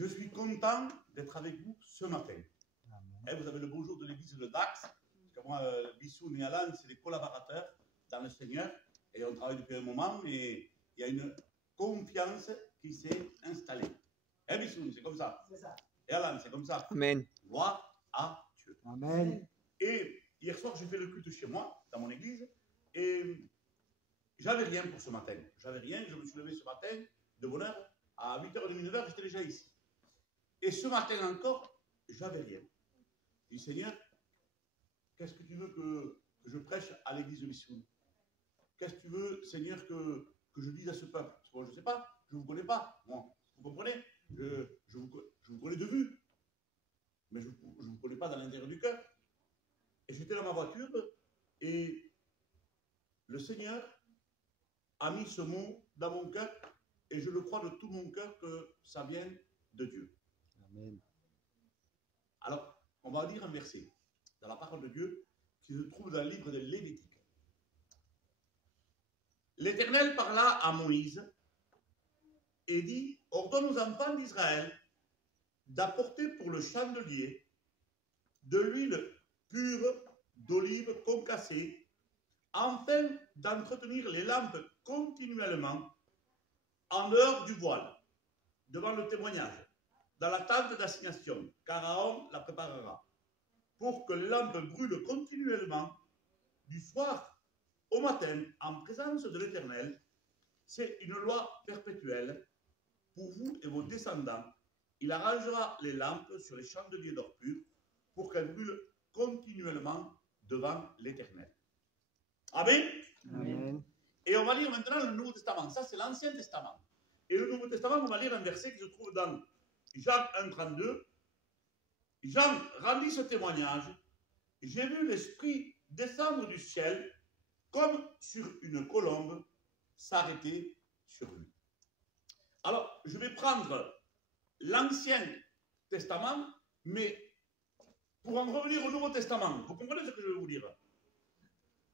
Je suis content d'être avec vous ce matin. Et vous avez le beau jour de l'église de Dax. Parce que moi, Bissoun et Alan, c'est des collaborateurs dans le Seigneur. Et on travaille depuis un moment, mais il y a une confiance qui s'est installée. Et Bissoun, c'est comme ça. C'est ça. Et Alan, c'est comme ça. Amen. Gloire à Dieu. Amen. Et hier soir, j'ai fait le culte chez moi, dans mon église. Et j'avais rien pour ce matin. J'avais rien. Je me suis levé ce matin de bonne heure. À 8h30, 9h, j'étais déjà ici. Et ce matin encore, j'avais rien. Je dis, Seigneur, qu'est-ce que tu veux que je prêche à l'église de Bissoun? Qu'est-ce que tu veux, Seigneur, que je dise à ce peuple? Parce que moi, je ne sais pas, je ne vous connais pas. Moi, vous comprenez? Je vous connais de vue. Mais je ne vous connais pas dans l'intérieur du cœur. Et j'étais dans ma voiture et le Seigneur a mis ce mot dans mon cœur et je le crois de tout mon cœur que ça vient de Dieu. Amen. Alors, on va lire un verset dans la parole de Dieu qui se trouve dans le livre de Lévitique. L'Éternel parla à Moïse et dit, ordonne aux enfants d'Israël d'apporter pour le chandelier de l'huile pure d'olive concassée, afin d'entretenir les lampes continuellement en dehors du voile, devant le témoignage, dans la tente d'assignation, car Aaron la préparera, pour que les lampes brûlent continuellement du soir au matin en présence de l'Éternel. C'est une loi perpétuelle pour vous et vos descendants. Il arrangera les lampes sur les chandeliers d'or pur pour qu'elles brûlent continuellement devant l'Éternel. Amen. Amen. Et on va lire maintenant le Nouveau Testament. Ça, c'est l'Ancien Testament. Et le Nouveau Testament, on va lire un verset qui se trouve dans Jean 1, 32. Jean rendit ce témoignage. J'ai vu l'Esprit descendre du ciel comme sur une colombe s'arrêter sur lui. Alors, je vais prendre l'Ancien Testament, mais pour en revenir au Nouveau Testament, vous comprenez ce que je vais vous dire?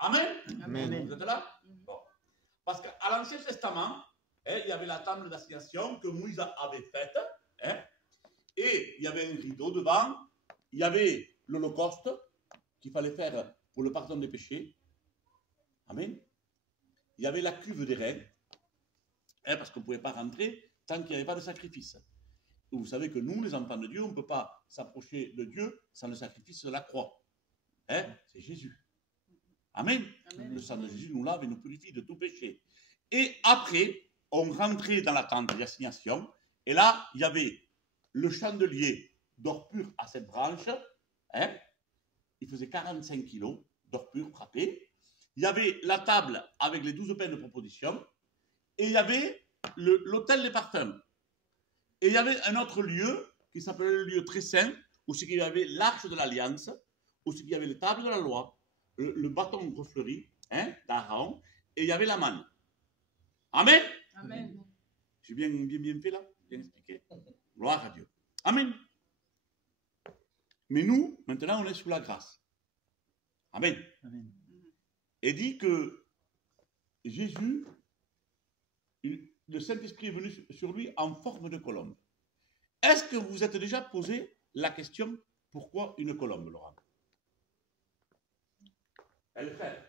Amen. Amen. Vous êtes là? Bon. Parce qu'à l'Ancien Testament, il y avait la table d'assignation que Moïse avait faite, et il y avait un rideau devant, il y avait l'Holocauste qu'il fallait faire pour le pardon des péchés. Amen. Il y avait la cuve des reins, parce qu'on ne pouvait pas rentrer tant qu'il n'y avait pas de sacrifice. Vous savez que nous, les enfants de Dieu, on ne peut pas s'approcher de Dieu sans le sacrifice de la croix. C'est Jésus. Amen. Amen. Le sang de Jésus nous lave et nous purifie de tout péché. Et après, on rentrait dans la tente d'assignation, et là, il y avait le chandelier d'or pur à cette branche, il faisait 45 kilos d'or pur frappé. Il y avait la table avec les 12 pains de proposition, et il y avait l'autel des parfums. Et il y avait un autre lieu qui s'appelait le lieu très saint, où il y avait l'arche de l'alliance, où il y avait les tables de la loi, le bâton refleuri d'Aaron, et il y avait la manne. Amen. Amen. J'ai bien fait là, bien expliqué. Gloire à Dieu. Amen. Mais nous, maintenant, on est sous la grâce. Amen. Amen. Et dit que Jésus, le Saint-Esprit est venu sur lui en forme de colombe. Est-ce que vous vous êtes déjà posé la question, pourquoi une colombe, Laurent? Elle fait.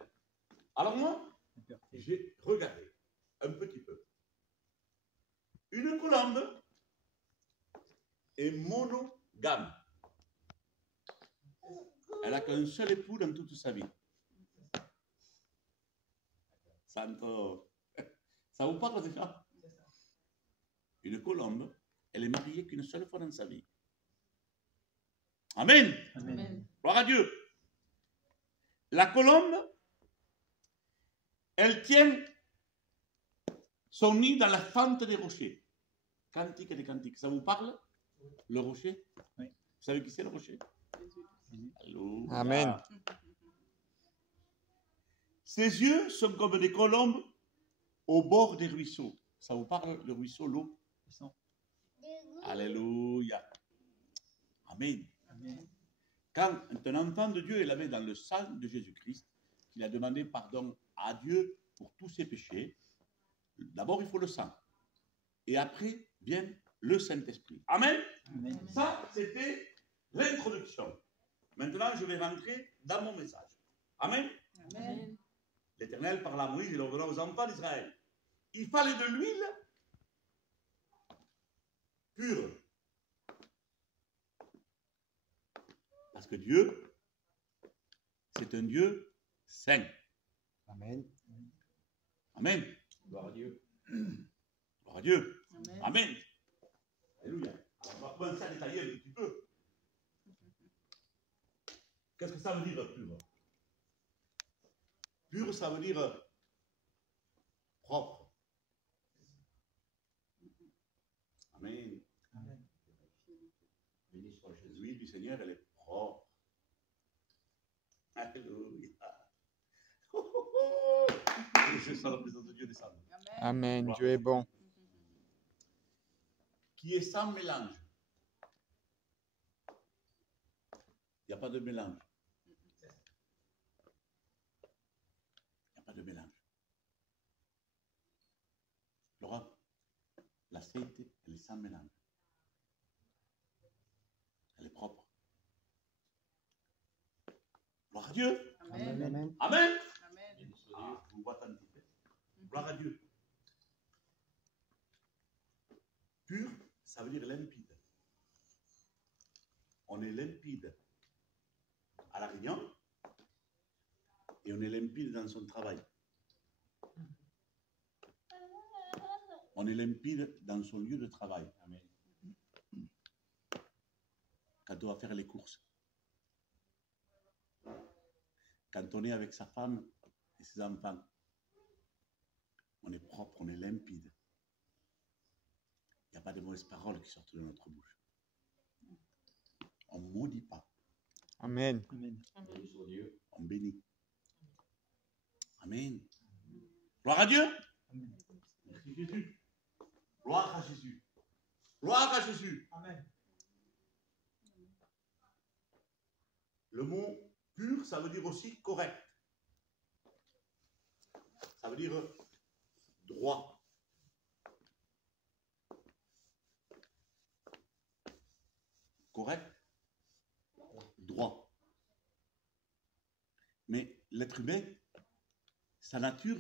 Alors moi, j'ai regardé un petit peu. Une colombe est monogame. Elle n'a qu'un seul époux dans toute sa vie. Santo. Ça vous parle déjà? Une colombe, elle est mariée qu'une seule fois dans sa vie. Amen. Amen. Gloire à Dieu. La colombe, elle tient son nid dans la fente des rochers. Cantique des cantiques. Ça vous parle? Le rocher? Oui. Vous savez qui c'est le rocher? Alléluia. Amen. Ses yeux sont comme des colombes au bord des ruisseaux. Ça vous parle, le ruisseau, l'eau? Alléluia. Amen. Amen. Quand un enfant de Dieu est lavé dans le sang de Jésus-Christ, qu'il a demandé pardon à Dieu pour tous ses péchés, d'abord il faut le sang. Et après vient le Saint-Esprit. Amen. Amen. Ça, c'était l'introduction. Maintenant, je vais rentrer dans mon message. Amen. Amen. L'Éternel parla à Moïse et l'ordonna aux enfants d'Israël. Il fallait de l'huile pure. Parce que Dieu, c'est un Dieu saint. Amen. Amen. Gloire à Dieu. Gloire à Dieu. Amen. Amen. Alléluia. Alors, on va commencer à détailler un petit peu. Qu'est-ce que ça veut dire pur? Pur, ça veut dire propre. Amen. Amen. Béni soit Jésus. L'huile du Seigneur, elle est propre. Alléluia. Oh, oh, oh. Et je sens la présence de Dieu descendre. Amen. Dieu est bon. Qui est sans mélange. Il n'y a pas de mélange. Il n'y a pas de mélange. Laura, la sainteté, elle est sans mélange. Elle est propre. Gloire à Dieu. Amen. Amen. Amen. Amen. Ah, vous voyez un petit peu. Gloire à Dieu. Pur, ça veut dire limpide. On est limpide à la réunion et on est limpide dans son travail. On est limpide dans son lieu de travail. Amen. Quand on va faire les courses. Quand on est avec sa femme et ses enfants. On est propre, on est limpide. Il n'y a pas de mauvaises paroles qui sortent de notre bouche. On ne maudit pas. Amen. Amen. Amen. Sur Dieu. On bénit. Amen. Gloire à Dieu. Amen. Merci Jésus. Gloire à Jésus. Gloire à Jésus. Amen. Le mot pur, ça veut dire aussi correct. Ça veut dire droit. Correct. Droit. Mais l'être humain, sa nature,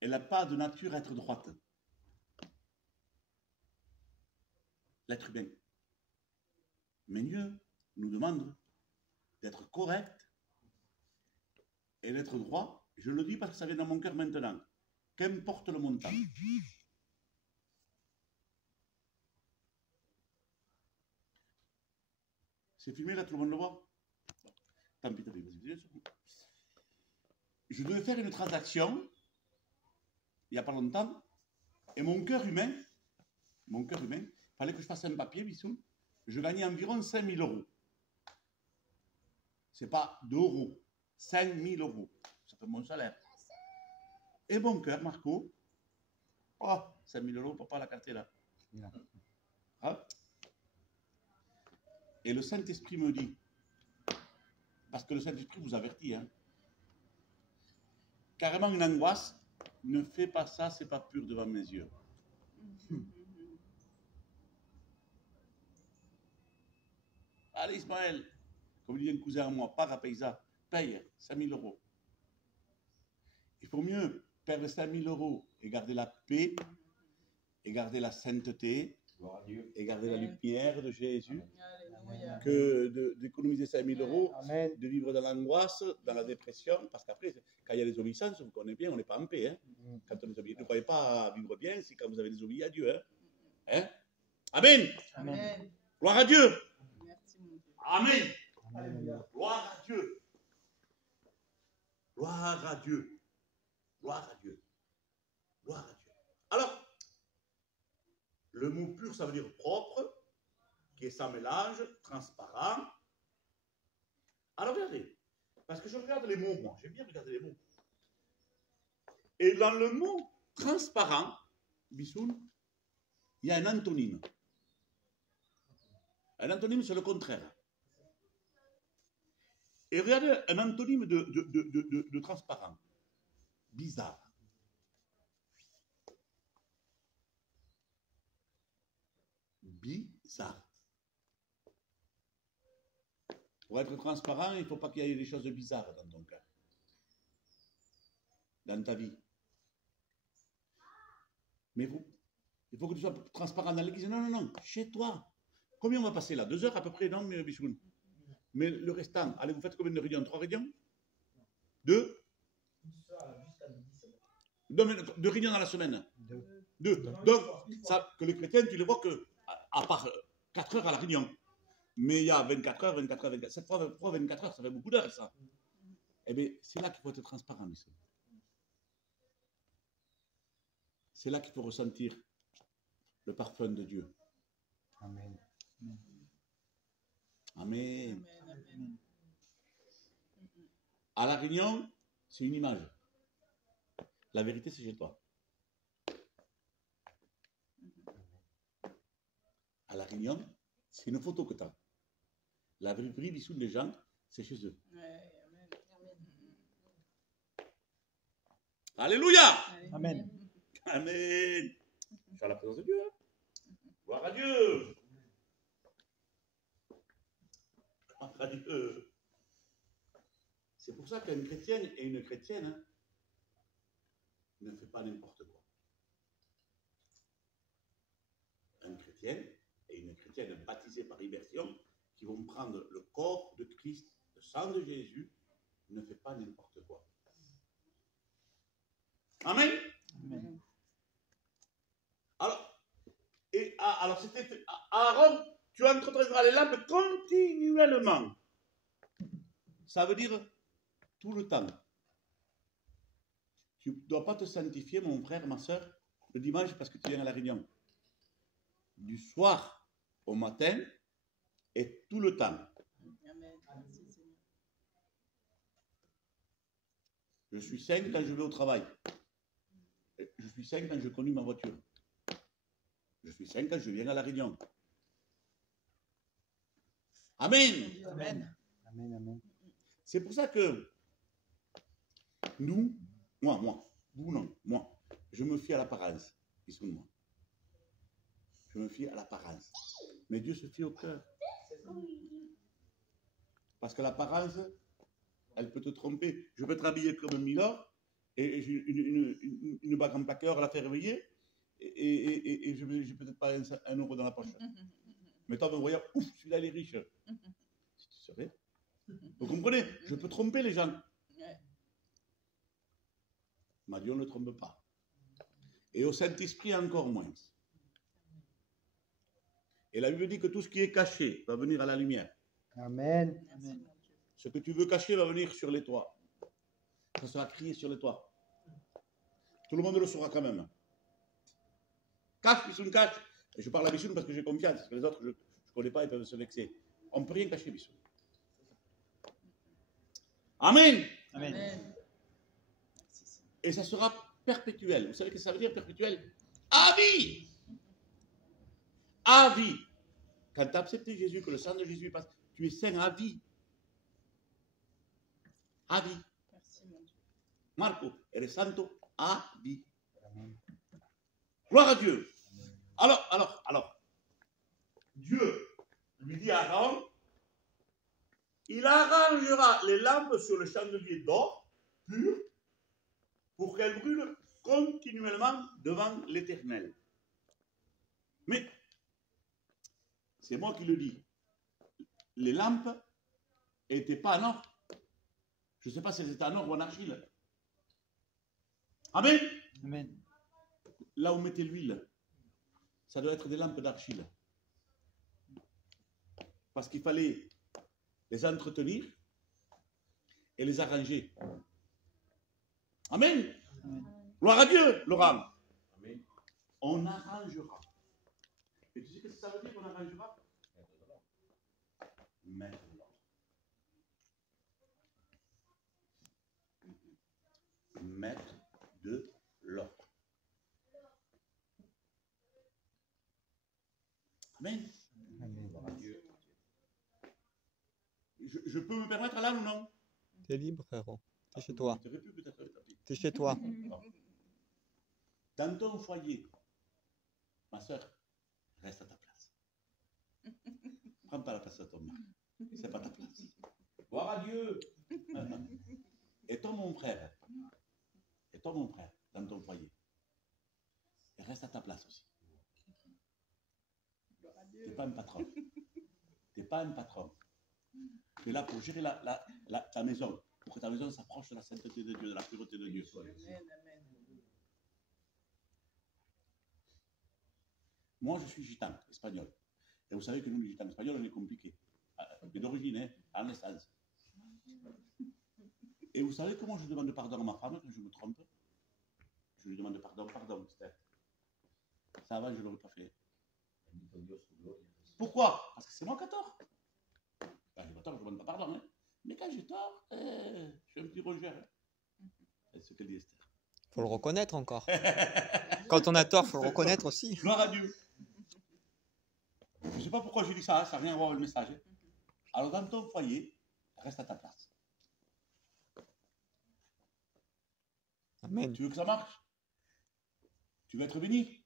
elle n'a pas de nature à être droite. L'être humain. Mais Dieu nous demande d'être correct et d'être droit. Je le dis parce que ça vient dans mon cœur maintenant. Qu'importe le montant. C'est filmé là, tout le monde le voit? Tant pis, vas-y. Je devais faire une transaction il n'y a pas longtemps et mon cœur humain, il fallait que je fasse un papier, Bissoun. Je gagnais environ 5 000 €. Ce n'est pas d'euros, 5 000 €. Ça fait mon salaire. Et mon cœur, Marco, oh, 5 000 €, papa, la carte est là. Hein? Et le Saint-Esprit me dit, parce que le Saint-Esprit vous avertit, hein, carrément une angoisse, ne fais pas ça, c'est pas pur devant mes yeux. Allez Ismaël, comme dit un cousin à moi, pars à Paysa, paye 5 000 €. Il faut mieux perdre 5 000 € et garder la paix, et garder la sainteté, Gloire à Dieu. et garder la lumière de Jésus, Alléluia. que d'économiser 5 000 €, Amen. de vivre dans l'angoisse, dans la dépression, parce qu'après, quand il y a les obéissances, vous connaissez bien, on n'est pas en paix. Hein? Quand on est obéi, ne croyez pas à vivre bien, c'est quand vous avez désobéi à Dieu. Hein? Hein? Amen. Amen. Gloire à Dieu. Merci mon Dieu. Amen. Alléluia. Gloire à Dieu. Gloire à Dieu. Gloire à Dieu. Gloire à Dieu. Alors, le mot pur, ça veut dire propre, qui est sans mélange, transparent. Alors, regardez, parce que je regarde les mots, moi, j'aime bien regarder les mots. Et dans le mot transparent, Bissoun, il y a un antonyme. Un antonyme, c'est le contraire. Et regardez un antonyme de transparent. Bizarre. bizarre. Pour être transparent, il ne faut pas qu'il y ait des choses bizarres dans ton cœur, dans ta vie. Mais il faut que tu sois transparent dans l'église. Non, non, non, chez toi. Combien on va passer là? 2 heures à peu près, non, Bichoun? Mais le restant, allez, vous faites combien de réunions? 3 réunions? 2? 2 réunions dans la semaine? 2. Donc, ça, que les chrétiens, tu les vois que, à part 4 heures à la réunion. Mais il y a 24 heures, 24 heures, 24, 7 fois 24 heures, ça fait beaucoup d'heures, ça. Eh bien, c'est là qu'il faut être transparent, monsieur. C'est là qu'il faut ressentir le parfum de Dieu. Amen. Amen. Amen. À la réunion, c'est une image. La vérité, c'est chez toi. À la réunion, c'est une photo que tu as. La vraie vie des gens, c'est chez eux. Ouais, amen. Alléluia! Amen. Amen. Je suis à la présence de Dieu. Hein? Gloire à Dieu. Gloire à Dieu. C'est pour ça qu'un chrétien et une chrétienne hein, ne fait pas n'importe quoi. Un chrétien et une chrétienne baptisée par immersion qui vont prendre le corps de Christ, le sang de Jésus, ne fait pas n'importe quoi. Amen. Amen. Alors c'était Aaron, tu entretiendras les lampes continuellement. Ça veut dire tout le temps. Tu ne dois pas te sanctifier, mon frère, ma soeur, le dimanche parce que tu viens à la réunion. Du soir au matin et tout le temps. Amen. Merci, Seigneur. Je suis saint quand je vais au travail. Je suis saint quand je conduis ma voiture. Je suis saint quand je viens à la réunion. Amen. Amen. Amen. Amen. C'est pour ça que nous, vous non, moi, je me fie à l'apparence. Moi. Je me fie à l'apparence. Mais Dieu se fie au cœur. Parce que l'apparence, elle peut te tromper. Je peux te habiller comme un milord et j'ai une bague en plaqueur à la faire réveiller et je n'ai peut-être pas un euro dans la poche. Mais toi, me voyant, ouf, celui-là, il est riche. Si tu savais. Vous comprenez? Je peux tromper les gens. Ouais. Mais Dieu ne le trompe pas. Et au Saint-Esprit, encore moins. Et la Bible dit que tout ce qui est caché va venir à la lumière. Amen. Merci, mon Dieu. Ce que tu veux cacher va venir sur les toits. Ça sera crié sur les toits. Tout le monde le saura quand même. Cache, Bissoun, cache. Et je parle à Bissoun parce que j'ai confiance. Parce que les autres, je ne connais pas, ils peuvent se vexer. On ne peut rien cacher, Bissoun. Amen. Amen. Amen. Merci, Seigneur. Et ça sera perpétuel. Vous savez ce que ça veut dire perpétuel? À vie. À vie. Quand tu as accepté Jésus, que le sang de Jésus passe, tu es saint à vie. À vie. Merci, mon Dieu. Marco, eres santo à vie. Amen. Gloire à Dieu. Alors, Dieu lui dit à Aaron, il arrangera les lampes sur le chandelier d'or pur pour qu'elles brûlent continuellement devant l'Éternel. Mais, c'est moi qui le dis, les lampes n'étaient pas en or. Je ne sais pas si elles étaient en or ou en argile. Amen. Amen. Là où on mettait l'huile, ça doit être des lampes d'argile. Parce qu'il fallait les entretenir et les arranger. Amen. Amen. Gloire à Dieu, Laurent. Amen. On arrangera. Et tu sais ce que ça veut dire qu'on arrangera? Mettre de l'or. Mettre de l'or. Amen. Amen. Je peux me permettre là ou non? T'es libre, frérot. T'es chez toi. Tu aurais pu peut-être avec ta fille. T'es chez toi. Dans ton foyer, ma soeur, reste à ta place. place, Thomas. C'est pas ta place. Gloire à Dieu. Et toi, mon frère, dans ton foyer, reste à ta place aussi. Gloire à Tu Dieu. n'es pas un patron. Tu n'es pas un patron. Tu es là pour gérer ta maison, pour que ta maison s'approche de la sainteté de Dieu, de la pureté de Dieu. Amen, amen. Moi, je suis gitan, espagnol. Et vous savez que nous, les gitans espagnols, on est compliqués. Mais d'origine, hein, à la naissance. Et vous savez comment je demande pardon à ma femme quand je me trompe? Je lui demande pardon, Steph. Ça avant, je ne l'aurais pas fait. Pourquoi? Parce que c'est moi qui ai tort. Quand j'ai pas tort, je ne demande pas pardon. Hein. Mais quand j'ai tort, je suis un petit rongeur. Hein. C'est ce qu'elle dit Esther. Faut le reconnaître encore. Quand on a tort, faut le reconnaître aussi. Gloire à Dieu. Je ne sais pas pourquoi je dis ça, ça n'a rien à voir avec le message. Hein. Alors dans ton foyer, reste à ta place. Amen. Tu veux que ça marche? Tu veux être béni?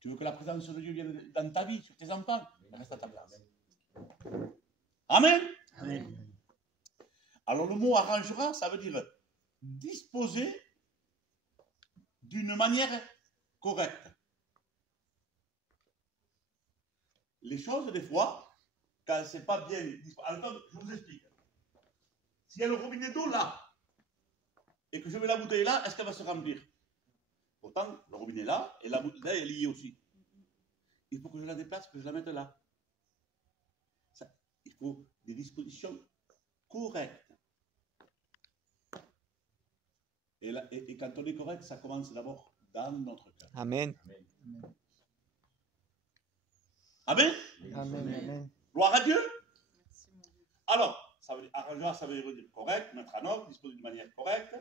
Tu veux que la présence de Dieu vienne dans ta vie, sur tes enfants? Reste à ta place. Amen. Amen. Alors le mot arrangera, ça veut dire disposer d'une manière correcte. Les choses, des fois, quand c'est pas bien disposé. Alors, je vous explique. S'il y a le robinet d'eau là, et que je mets la bouteille là, est-ce qu'elle va se remplir? Pourtant, le robinet est là, et la bouteille est liée aussi. Il faut que je la déplace, que je la mette là. Ça, il faut des dispositions correctes. Et quand on est correct, ça commence d'abord dans notre cœur. Amen. Amen. Amen. Amen. Gloire à Dieu. Merci, mon Dieu. Alors, ça veut dire, arrangeur, ça veut dire correct, mettre en ordre, disposer d'une manière correcte.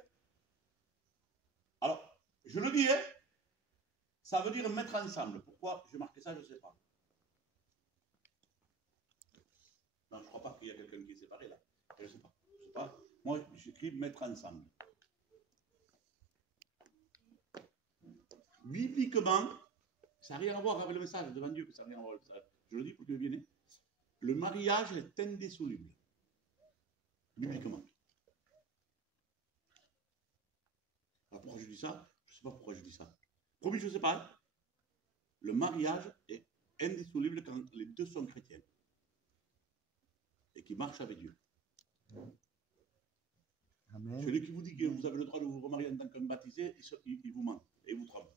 Alors, je le dis, hein, ça veut dire mettre ensemble. Pourquoi j'ai marqué ça, je ne sais pas. Non, je ne crois pas qu'il y a quelqu'un qui est séparé là. Je ne sais pas. Je sais pas. Moi, j'écris mettre ensemble. Bibliquement, ça n'a rien à voir avec le message devant Dieu, que ça n'a rien à voir avec le message. Je le dis pour que vous bien. Le mariage est indissoluble. Bibliquement. Alors pourquoi je dis ça? Je ne sais pas pourquoi je dis ça. Promis, je ne sais pas. Hein. Le mariage est indissoluble quand les deux sont chrétiens. Et qui marchent avec Dieu. Amen. Celui qui vous dit que vous avez le droit de vous remarier en tant qu'un baptisé, il vous ment et vous trompe.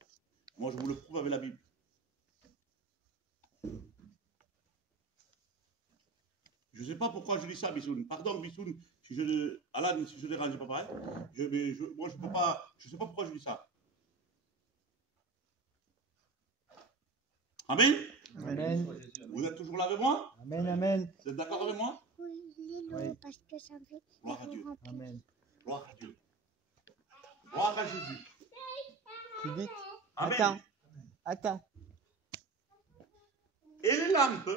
Moi, je vous le prouve avec la Bible. Je ne sais pas pourquoi je dis ça, Bissoun. Pardon, Bissoun, Alan, si je dérange pas pareil. Moi, je ne peux pas. Je ne sais pas pourquoi je dis ça. Amen. Amen. Vous êtes toujours là avec moi? Amen. Amen. Vous êtes d'accord avec moi? Oui, lis-le Oui. parce que ça me fait Gloire à Dieu. Amen. Gloire à Dieu. Gloire à Jésus. Tu dis? Amen. Attends. Attends. Et les lampes,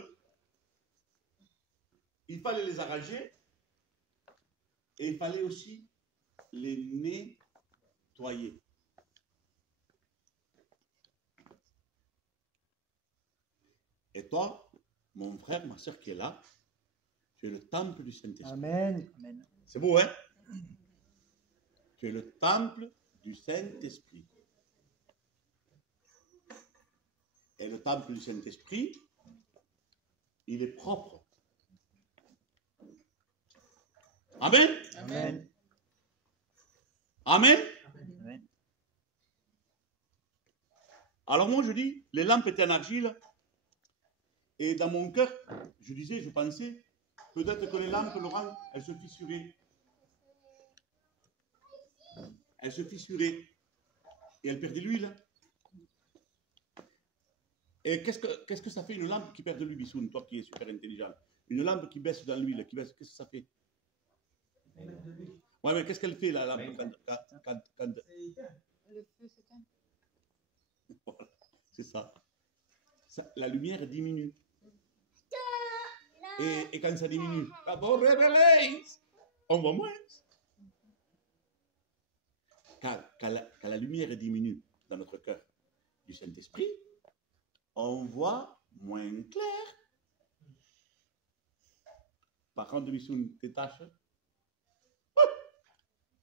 il fallait les arranger et il fallait aussi les nettoyer. Et toi, mon frère, ma soeur qui est là, tu es le temple du Saint-Esprit. Amen. Amen. C'est beau, hein? Tu es le temple du Saint-Esprit. Et le temple du Saint-Esprit, il est propre. Amen. Amen. Amen. Amen. Alors moi je dis, les lampes étaient en argile. Et dans mon cœur, je pensais, peut-être que les lampes, Laurent, elles se fissuraient. Elles se fissuraient. Et elles perdaient l'huile. Et qu'est-ce que ça fait une lampe qui perd de l'huile, Bissoun, toi qui es super intelligent? Une lampe qui baisse dans l'huile, qu'est-ce que ça fait? Ouais, mais qu'est-ce qu'elle fait, la lampe, quand... Le feu s'éteint. Voilà, c'est ça. La lumière diminue. Et quand ça diminue, on voit moins. Quand la lumière diminue dans notre cœur du Saint-Esprit, on voit moins clair. Par contre, Missoun, tes tâches.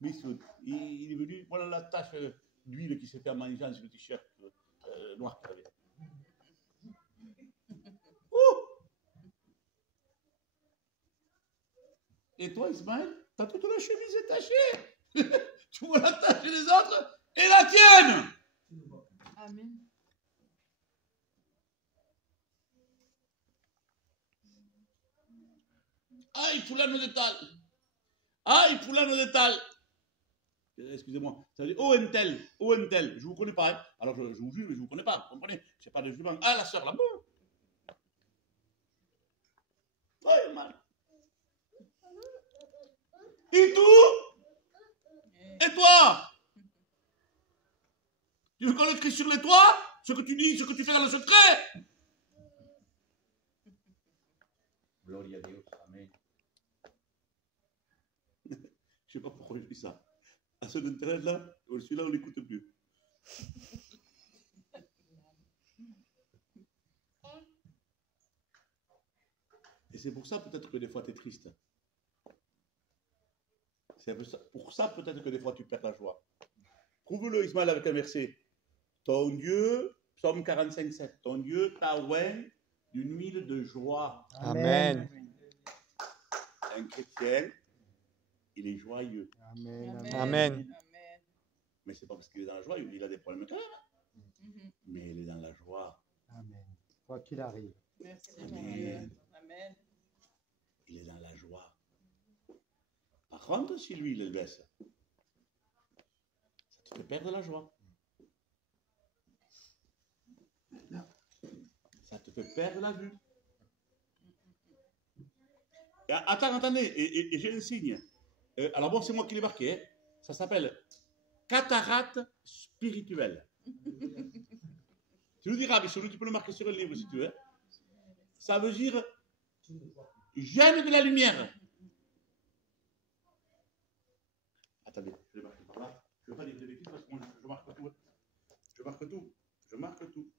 Missoun, il est venu. Voilà la tache d'huile qui s'est fait en mangeant sur le t-shirt noir qu'il avait. Et toi, Ismaël, t'as toute la chemise tachée. Tu vois la tache des autres et la tienne. Amen. Aïe, fulano de tal. Aïe, fulano de tal. Excusez-moi, ça veut dire oh un tel, je ne vous connais pas. Hein. Alors je vous jure, je ne vous connais pas, vous comprenez? C'est pas de jugement. Ah, la sœur là-bas. Ouais, mal. Et tout? Et toi? Tu veux qu'on écrit sur les toits ce que tu dis, ce que tu fais dans le secret? Gloria a Dios. Amen. Je ne sais pas pourquoi je dis ça. À ce internet-là, celui-là, on l'écoute plus. Et c'est pour ça peut-être que des fois tu es triste. C'est pour ça peut-être que des fois tu perds la joie. Prouve-le, Ismaël, avec un verset. Ton Dieu, psaume 45, 7, ton Dieu t'a oint d'une huile de joie. Amen. Un chrétien, il est joyeux. Amen. Amen. Mais c'est pas parce qu'il est dans la joie, il a des problèmes quand même. Mhm. Mais il est dans la joie. Amen. Quoi qu'il arrive. Merci, Amen. mon Dieu. Amen. Il est dans la joie. Par contre, si lui, il le baisse, ça te fait perdre la joie. Ça te fait perdre la vue. Et attendez, et j'ai un signe. Alors bon, c'est moi qui l'ai marqué. Hein. Ça s'appelle cataracte spirituelle. Tu nous diras, Bichou, tu peux le marquer sur un livre si tu veux. Ça veut dire gêne de la lumière. Attendez, je vais marquer par là. Je ne veux pas dire de bêtises parce que moi, je marque tout. Je marque tout. Je marque tout.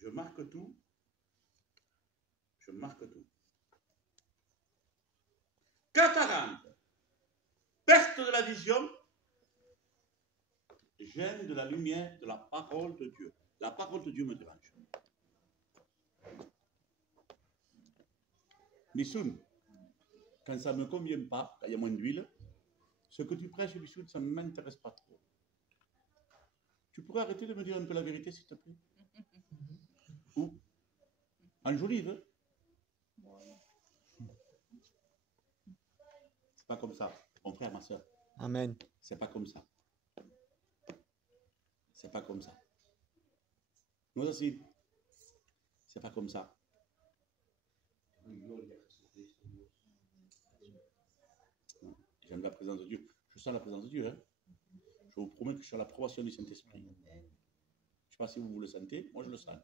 Je marque tout. Je marque tout. Cataracte. Perte de la vision. Gêne de la lumière de la parole de Dieu. La parole de Dieu me dérange. Missoun, quand ça ne me convient pas, quand il y a moins d'huile, ce que tu prêches, Missoun, ça ne m'intéresse pas trop. Tu pourrais arrêter de me dire un peu la vérité, s'il te plaît? Où? En Jolive? C'est pas comme ça. Mon frère, ma soeur. Amen. C'est pas comme ça. C'est pas comme ça. Nous aussi. C'est pas comme ça. J'aime la présence de Dieu. Je sens la présence de Dieu. Hein? Je vous promets que je suis à l'approbation du Saint-Esprit. Je ne sais pas si vous le sentez. Moi, je le sens.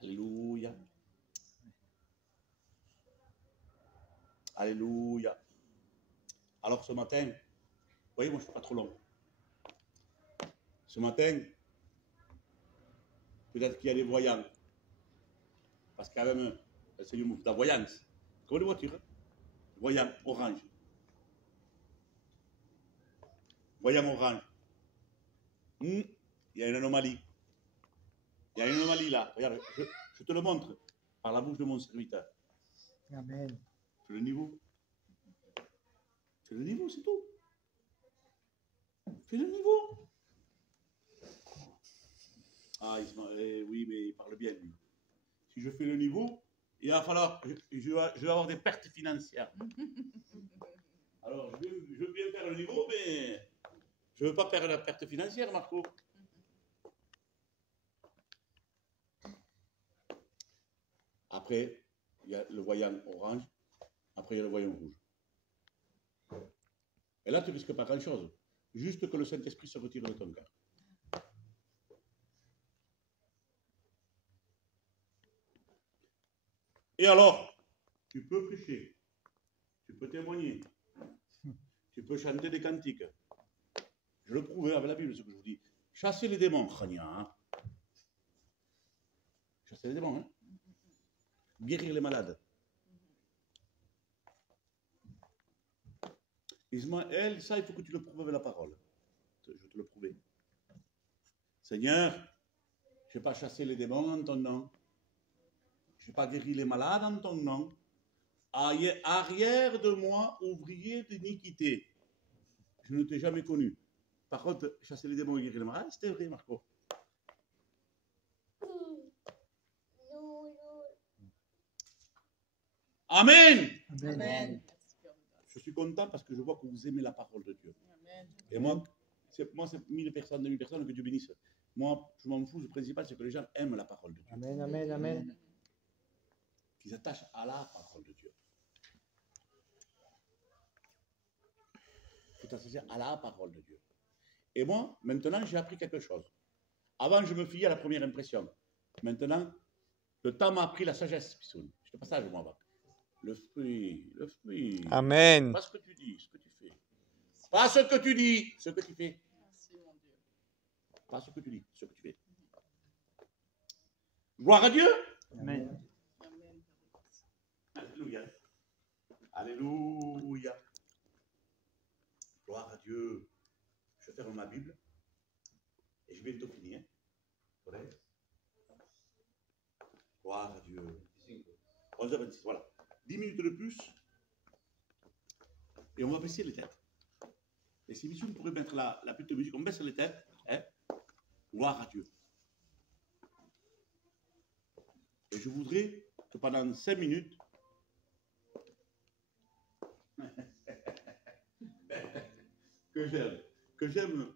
Alléluia. Alléluia. Alors ce matin, vous voyez, moi je ne suis pas trop long. Ce matin, peut-être qu'il y a des voyants. Parce qu'il y a même un Seigneur de la voyance. Comme les voitures. Hein? Voyant orange. Voyant orange. Il y a une anomalie. Il y a une anomalie là. Regarde, je te le montre par la bouche de mon serviteur. Amen. C'est le niveau. C'est le niveau, c'est tout. Fais le niveau. Ah, oui, mais il parle bien, lui. Si je fais le niveau, il va falloir, je vais avoir des pertes financières. Alors, je veux bien faire le niveau, mais je ne veux pas faire la perte financière, Marco. Après, il y a le voyant orange. Après, il y a le voyant rouge. Et là, tu ne risques pas grand-chose. Juste que le Saint-Esprit se retire de ton cœur. Et alors, tu peux prêcher. Tu peux témoigner. Tu peux chanter des cantiques. Je le prouve avec la Bible, ce que je vous dis. Chasser les démons. Chasser les démons, hein. guérir les malades. Ismaël, ça, il faut que tu le prouves avec la parole. Je vais te le prouver. Seigneur, je n'ai pas chassé les démons en ton nom. Je n'ai pas guéri les malades en ton nom. Arrière de moi, ouvrier d'iniquité. Je ne t'ai jamais connu. Par contre, chasser les démons et guérir les malades, c'était vrai, Marco. Amen. Amen. Je suis content parce que je vois que vous aimez la parole de Dieu. Amen. Et moi, c'est 1000 personnes, 2000 personnes que Dieu bénisse. Moi, je m'en fous. Le principal, c'est que les gens aiment la parole de Dieu. Amen, amen, amen. Qu'ils s'attachent à la parole de Dieu. Il faut s'attacher à la parole de Dieu. Et moi, maintenant, j'ai appris quelque chose. Avant, je me fiais à la première impression. Maintenant, le temps m'a appris la sagesse, Pissoun. Je te passage, moi, avant. Le fruit, le fruit. Amen. Pas ce que tu dis, ce que tu fais. Pas ce que tu dis, ce que tu fais. Merci, mon Dieu. Pas ce que tu dis, ce que tu fais. Gloire à Dieu. Amen. Amen. Alléluia. Alléluia. Gloire à Dieu. Je ferme ma Bible et je vais bientôt finir. Ouais. Gloire à Dieu. 11h26, voilà. 10 minutes de plus et on va baisser les têtes. Et si Michou pourrait mettre la petite musique, on baisse les têtes. Hein? Gloire à Dieu. Et je voudrais que pendant 5 minutes, que j'aime